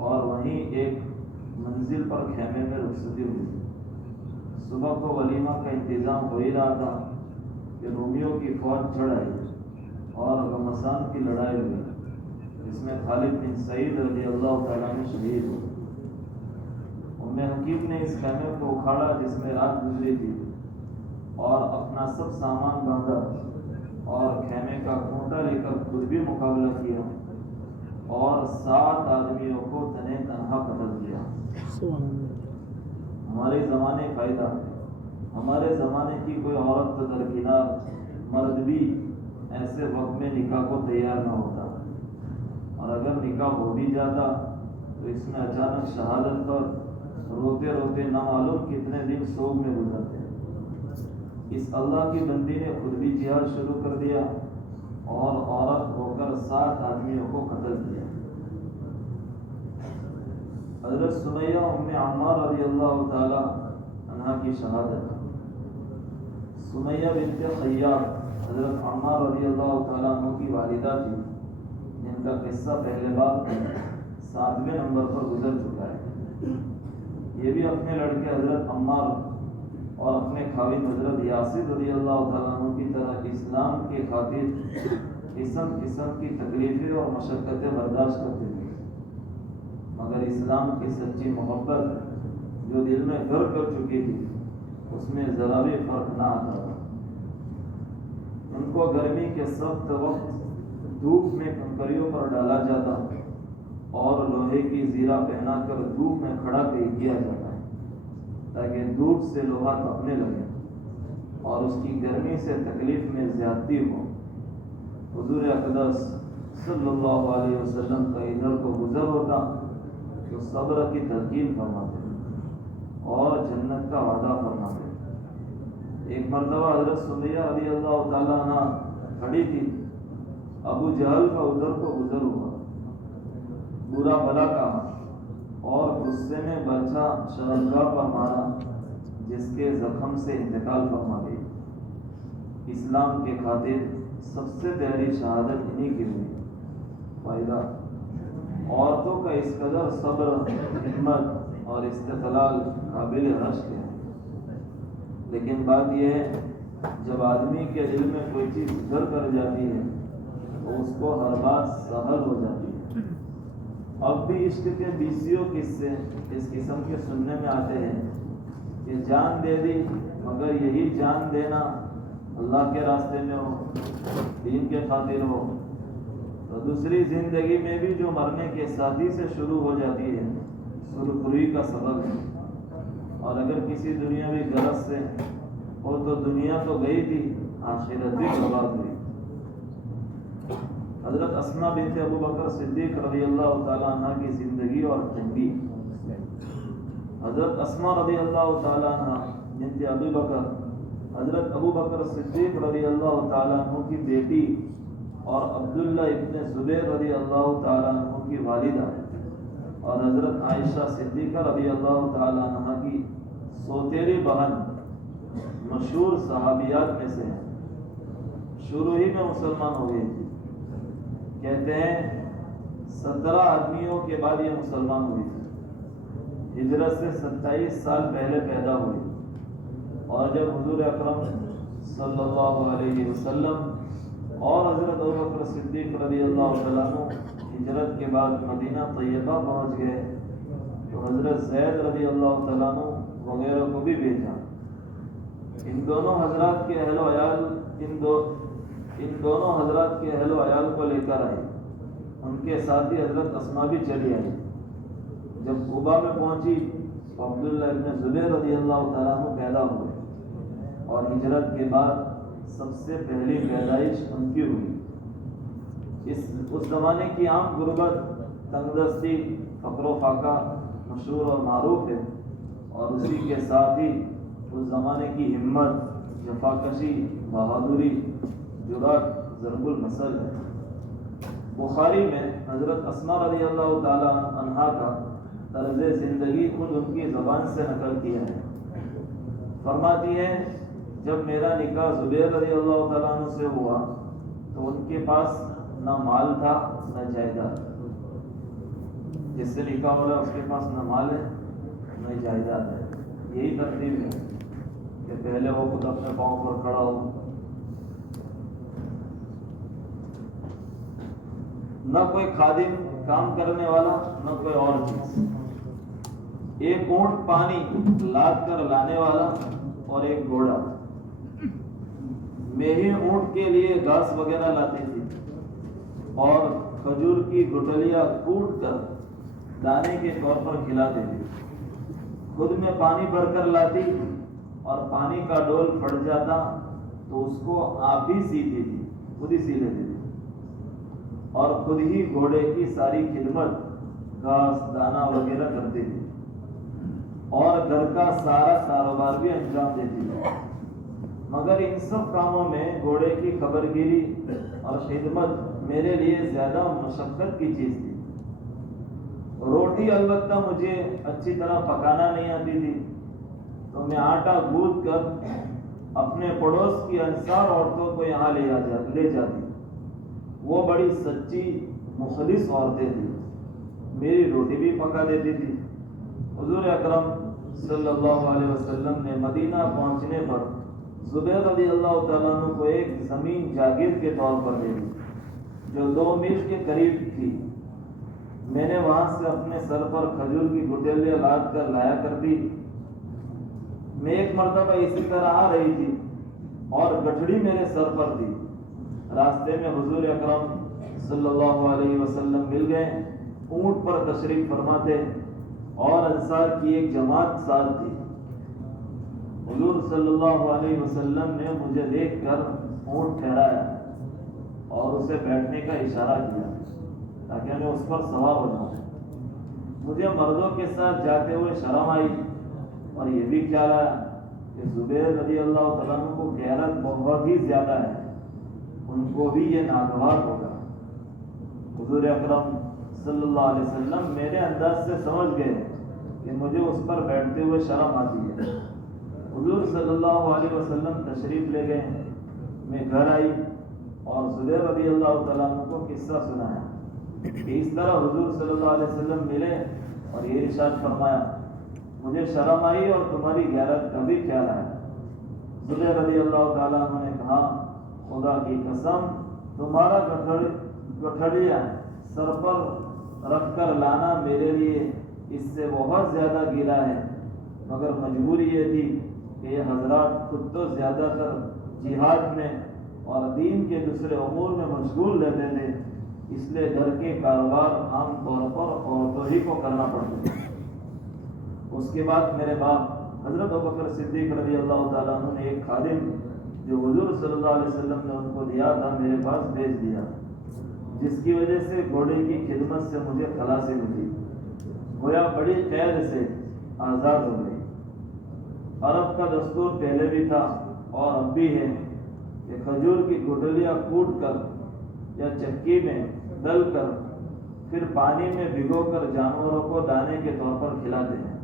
اور وہیں ایک منزل پر خیمے میں رخصتی ہوئی۔ صبح کو ولیمہ کا انتظام ہو ہی رہا تھا کہ رومیوں کی فوج چڑھ آئی اور غمسان کی لڑائی ہوئی، جس میں خالد بن سعید رضی اللہ تعالیٰ عنہ شہید ہوئے۔ ام حکیم نے اس خیمے کو اکھاڑا جس میں رات گزری تھی، اور اپنا سب سامان باندھا اور خیمے کا کھوٹا لے کر خود بھی مقابلہ کیا اور 7 آدمیوں کو تنے تنہا قتل کیا۔ ہمارے زمانے فائدہ، ہمارے زمانے کی کوئی عورت تو درکنار، مرد بھی ایسے وقت میں نکاح کو تیار نہ ہوتا، اور اگر نکاح ہو بھی جاتا تو اس میں اچانک شہادت پر روتے روتے نہ معلوم کتنے دن سوگ میں گزرتے۔ اس اللہ کی بندی نے خود بھی جہاد شروع کر دیا اور عورت ہو کر 7 آدمیوں کو قتل کیا۔ حضرت سمیہ ام عمار رضی اللہ تعالی عنہ کی شہادت۔ سمیہ بنت خیاط حضرت عمار رضی اللہ تعالیٰ عنہ کی والدہ تھی، جن کا قصہ پہلے باب 7ویں نمبر پر گزر چکا ہے۔ یہ بھی اپنے لڑکے حضرت عمار اور اپنے خاوند حضرت یاسر رضی اللہ تعالیٰ عنہ کی طرح اسلام کے خاطر قسم قسم کی تکلیفیں اور مشقتیں برداشت کرتے تھے، مگر اسلام کی سچی محبت جو دل میں گھر کر چکی تھی اس میں ذرا بھی فرق نہ آتا تھا۔ ان کو گرمی کے سخت وقت دھوپ میں کنکریوں پر ڈالا جاتا اور لوہے کی زیرہ پہنا کر دھوپ میں کھڑا کیا جاتا ہے تاکہ دھوپ سے لوہا تپنے لگے اور اس کی گرمی سے تکلیف میں زیادتی ہو۔ حضور اقدس صلی اللہ علیہ وسلم کا ادھر کو گزر ہوتا تو صبر کی تلقین فرماتے اور جنت کا وعدہ فرماتے۔ ایک مرتبہ حضرت سمیہ رضی اللہ تعالیٰ عنہ کھڑی تھی، ابو جہل کا ادھر کو گزر ہوا، برا بھلا کہا اور غصے میں برچھا شہنشاہ پر مارا، جس کے زخم سے انتقال فرما گئی۔ اسلام کے خاطر سب سے پہلی شہادت انہی کی ہوئی۔ فائدہ: عورتوں کا اس قدر صبر، ہمت اور استقلال قابل رشک ہے، لیکن بات یہ ہے جب آدمی کے دل میں کوئی چیز گھر کر جاتی ہے تو اس کو ہر بات سہل ہو جاتی ہے۔ اب بھی عشق کے بیسیوں قصے اس قسم کے سننے میں آتے ہیں کہ جان دے دی، مگر یہی جان دینا اللہ کے راستے میں ہو، دین کے خاطر ہو، تو دوسری زندگی میں بھی جو مرنے کے ساتھی سے شروع ہو جاتی ہے سرخروئی کا سبب ہے۔ اور اگر کسی دنیاوی غرض سے ہو تو دنیا تو گئی تھی، آخرت بھی برباد ہوئی۔ حضرت اسماء بنت ابو بکر صدیق رضی اللہ تعالیٰ عنہ کی زندگی اور تنبیہ۔ حضرت اسماء رضی اللہ تعالیٰ عنہ بنت ابو بکر حضرت ابو بکر صدیق رضی اللہ تعالیٰ عنہ کی بیٹی اور عبداللہ ابن زبیر رضی اللہ تعالیٰ عنہ کی والدہ اور حضرت عائشہ صدیقہ رضی اللہ تعالیٰ عنہ کی سوتیلی بہن مشہور صحابیات میں سے ہیں۔ شروع ہی میں مسلمان ہو گئی تھی، کہتے ہیں 17 آدمیوں کے بعد یہ مسلمان ہوئی تھی۔ ہجرت سے 27 سال پہلے پیدا ہوئی، اور جب حضور اکرم صلی اللہ علیہ وسلم اور حضرت ابوبکر صدیق رضی اللہ تعالیٰ عنہ ہجرت کے بعد مدینہ طیبہ پہنچ گئے تو حضرت زید رضی اللہ تعالیٰ عنہ وغیرہ کو بھی بھیجا۔ ان دونوں حضرات کے اہل و عیال کو لے کر آئے، ان کے ساتھ ہی حضرت اسماء بھی چلی آئی۔ جب قبا میں پہنچی تو عبداللہ ابن زبیر رضی اللہ تعالیٰ عنہ پیدا ہوئے، اور ہجرت کے بعد سب سے پہلی پیدائش ان کی ہوئی۔ اس زمانے کی عام غربت، تنگ دستی، فقر و فاقہ مشہور اور معروف ہے، اور اسی کے ساتھ ہی اس زمانے کی ہمت، جفاکشی، بہادری، جرأت ضرب المثل ہے۔ بخاری میں حضرت اسماء رضی اللہ تعالیٰ عنہا کا طرز زندگی خود ان کی زبان سے نقل کیا ہے۔ فرماتی ہے جب میرا نکاح زبیر رضی اللہ تعالیٰ عنہ سے ہوا تو ان کے پاس نہ مال تھا نہ جائیداد۔ جس سے لکھا ہو رہا ہے اس کے پاس نہ مال ہے نہ جائیداد ہے. یہی ترتیب ہے کہ پہلے وہ خود اپنے پاؤں پر کھڑا ہو. نہ کوئی خادم کام کرنے والا نہ کوئی اور چیز. ایک اونٹ پانی لاد کر لانے والا اور ایک گھوڑا. میں ہی اونٹ کے لیے گھاس وغیرہ لاتی تھی اور کھجور کی گٹلیاں کوٹ کر دانے کے طور پر کھلاتی تھی. خود میں پانی بھر کر لاتی اور پانی کا ڈول پھٹ جاتا تو اس کو آپ ہی سیتی تھی, خود ہی سی لیتی تھی اور خود ہی گھوڑے کی ساری خدمت گھاس دانا وغیرہ کرتی تھی اور گھر کا سارا کاروبار بھی انجام دیتی تھی. مگر ان سب کاموں میں گھوڑے کی خبر گیری اور خدمت میرے لیے زیادہ مشقت کی چیز تھی. روٹی البتہ مجھے اچھی طرح پکانا نہیں آتی تھی تو میں آٹا گوندھ کر اپنے پڑوس کی انصار عورتوں کو یہاں لے جاتی. وہ بڑی سچی مخلص عورتیں تھیں, میری روٹی بھی پکا دیتی تھی. حضور اکرم صلی اللہ علیہ وسلم نے مدینہ پہنچنے پر زبیر رضی اللہ تعالیٰ عنہ کو ایک زمین جاگیر کے طور پر دے دی جو 2 میل کے قریب تھی. میں نے وہاں سے اپنے سر پر کھجور کی گٹلیاں لاد کر لایا کرتی. میں ایک مرتبہ اسی طرح آ رہی تھی اور گٹھڑی میرے سر پر تھی. راستے میں حضور اکرم صلی اللہ علیہ وسلم مل گئے. اونٹ پر تشریف فرماتے اور انصار کی ایک جماعت ساتھ تھی. حضور صلی اللہ علیہ وسلم نے مجھے دیکھ کر اونٹ ٹھہرایا اور اسے بیٹھنے کا اشارہ کیا تاکہ میں اس پر سوار ہو جاؤں. مجھے مردوں کے ساتھ جاتے ہوئے شرم آئی اور یہ بھی خیال آیا کہ زبیر رضی اللہ تعالیٰ عنہ کو غیرت بہت ہی زیادہ ہے, ان کو بھی یہ ناگوار ہوگا. حضور اکرم صلی اللہ علیہ وسلم میرے انداز سے سمجھ گئے کہ مجھے اس پر بیٹھتے ہوئے شرم آتی ہے. حضور صلی اللہ علیہ وسلم تشریف لے گئے. میں گھر آئی اور زبیر رضی اللہ تعالیٰ عنہ کو قصہ سنایا کہ اس طرح حضور صلی اللہ علیہ وسلم ملے اور یہ ارشاد فرمایا مجھے شرم آئی اور تمہاری غیرت کا بھی خیال آیا. زبیر رضی اللہ تعالیٰ عنہ نے کہا خدا کی قسم تمہارا گٹھڑیاں سر پر رکھ کر لانا میرے لیے اس سے بہت زیادہ گیلا ہے, مگر مجبوری یہ تھی کہ یہ حضرات خود تو زیادہ تر جہاد میں اور دین کے دوسرے امور میں مشغول رہتے تھے, اس لیے گھر کے کاروبار عام طور پر عورتوں ہی کو کرنا پڑتے تھے. اس کے بعد میرے باپ حضرت ابوبکر صدیق رضی اللہ تعالیٰ عنہ نے ایک خادم جو حضور صلی اللہ علیہ وسلم نے ان کو دیا تھا میرے پاس بھیج دیا, جس کی وجہ سے گھوڑے کی خدمت سے مجھے خلاصی ملی. گویا بڑی قید سے آزاد ہو گئی. عرب کا دستور پہلے بھی تھا اور اب بھی ہے کہ کھجور کی گٹلیاں کوٹ کر یا چکی میں ڈل کر پھر پانی میں بھگو کر جانوروں کو دانے کے طور پر کھلاتے ہیں.